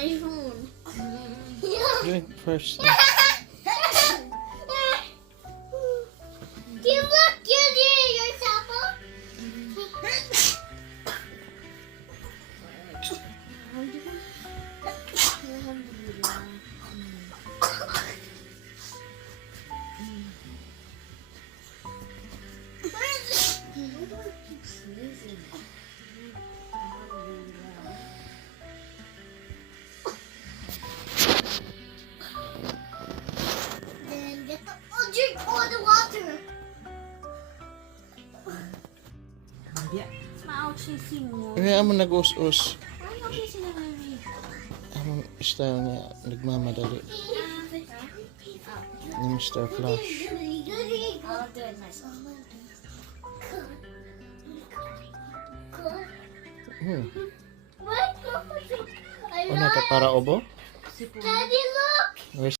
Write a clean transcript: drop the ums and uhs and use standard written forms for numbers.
my phone. Drink first. You look good in yourself. Then get the drink all the water. Kaya mo nag-us-us. Ano kasi sila mami? Ang style niya, nagmamadali. Ni Mr. Flash. I'll do it myself. Hmm. What? Ano ito, para obo? Daddy,